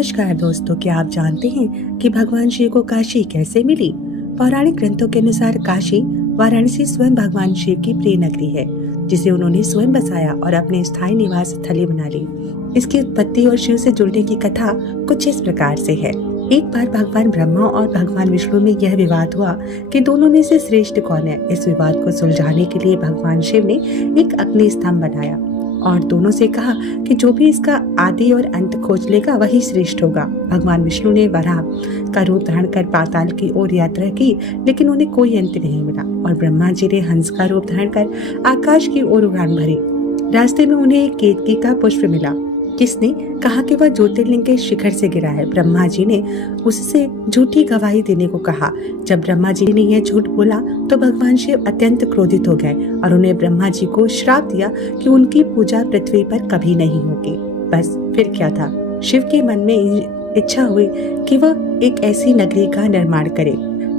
नमस्कार दोस्तों, क्या आप जानते हैं कि भगवान शिव को काशी कैसे मिली? पौराणिक ग्रंथों के अनुसार काशी वाराणसी स्वयं भगवान शिव की प्रिय नगरी है, जिसे उन्होंने स्वयं बसाया और अपने स्थायी निवास स्थली बना ली। इसकी उत्पत्ति और शिव से जुड़ने की कथा कुछ इस प्रकार से है। एक बार भगवान ब्रह्मा और भगवान विष्णु में यह विवाद हुआ कि दोनों में से श्रेष्ठ कौन है। इस विवाद को सुलझाने के लिए भगवान शिव ने एक अग्नि स्तंभ बनाया और दोनों से कहा कि जो भी इसका आदि और अंत खोज लेगा वही श्रेष्ठ होगा। भगवान विष्णु ने वराह का रूप धारण कर पाताल की ओर यात्रा की, लेकिन उन्हें कोई अंत नहीं मिला। और ब्रह्मा जी ने हंस का रूप धारण कर आकाश की ओर उड़ान भरी। रास्ते में उन्हें एक केतकी का पुष्प मिला, जिसने कहा कि वह ज्योतिर्लिंग के शिखर से गिरा है। ब्रह्मा जी ने उससे झूठी गवाही देने को कहा। जब ब्रह्मा जी ने यह झूठ बोला तो भगवान शिव अत्यंत क्रोधित हो गए और उन्हें ब्रह्मा जी को श्राप दिया कि उनकी पूजा पृथ्वी पर कभी नहीं होगी। बस फिर क्या था, शिव के मन में इच्छा हुई कि वह एक ऐसी नगरी का निर्माण करे।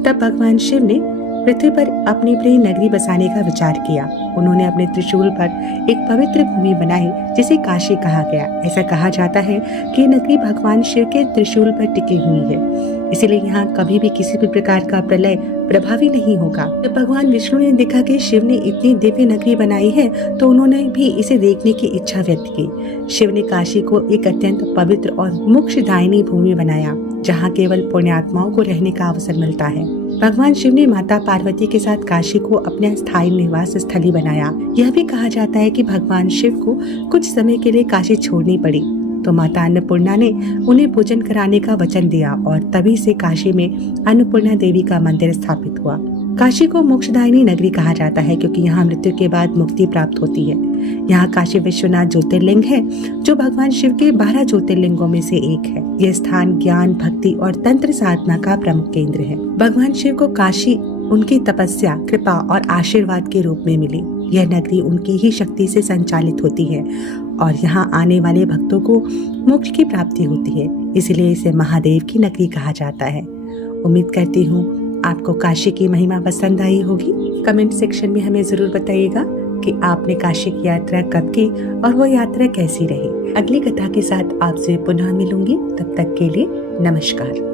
तब भगवान शिव ने पृथ्वी पर अपनी प्रिय नगरी बसाने का विचार किया। उन्होंने अपने त्रिशूल पर एक पवित्र भूमि बनाई, जिसे काशी कहा गया। ऐसा कहा जाता है कि नगरी भगवान शिव के त्रिशूल पर टिकी हुई है, इसीलिए यहाँ कभी भी किसी भी प्रकार का प्रलय प्रभावी नहीं होगा। जब भगवान विष्णु ने देखा कि शिव ने इतनी दिव्य नगरी बनाई है, तो उन्होंने भी इसे देखने की इच्छा व्यक्त की। शिव ने काशी को एक अत्यंत पवित्र और मोक्षदायिनी भूमि बनाया, जहाँ केवल पुण्यात्माओं को रहने का अवसर मिलता है। भगवान शिव ने माता पार्वती के साथ काशी को अपना स्थायी निवास स्थली बनाया। यह भी कहा जाता है कि भगवान शिव को कुछ समय के लिए काशी छोड़नी पड़ी, तो माता अन्नपूर्णा ने उन्हें भोजन कराने का वचन दिया और तभी से काशी में अन्नपूर्णा देवी का मंदिर स्थापित हुआ। काशी को मोक्षदायिनी नगरी कहा जाता है क्योंकि यहाँ मृत्यु के बाद मुक्ति प्राप्त होती है। यहाँ काशी विश्वनाथ ज्योतिर्लिंग है, जो भगवान शिव के 12 ज्योतिर्लिंगों में से एक है। यह स्थान ज्ञान, भक्ति और तंत्र साधना का प्रमुख केंद्र है। भगवान शिव को काशी उनकी तपस्या, कृपा और आशीर्वाद के रूप में मिली। यह नगरी उनकी ही शक्ति से संचालित होती है और यहाँ आने वाले भक्तों को मोक्ष की प्राप्ति होती है, इसलिए इसे महादेव की नगरी कहा जाता है। उम्मीद करती हूँ आपको काशी की महिमा पसंद आई होगी। कमेंट सेक्शन में हमें जरूर बताइएगा कि आपने काशी की यात्रा कब की और वो यात्रा कैसी रही। अगली कथा के साथ आपसे पुनः मिलूंगी, तब तक के लिए नमस्कार।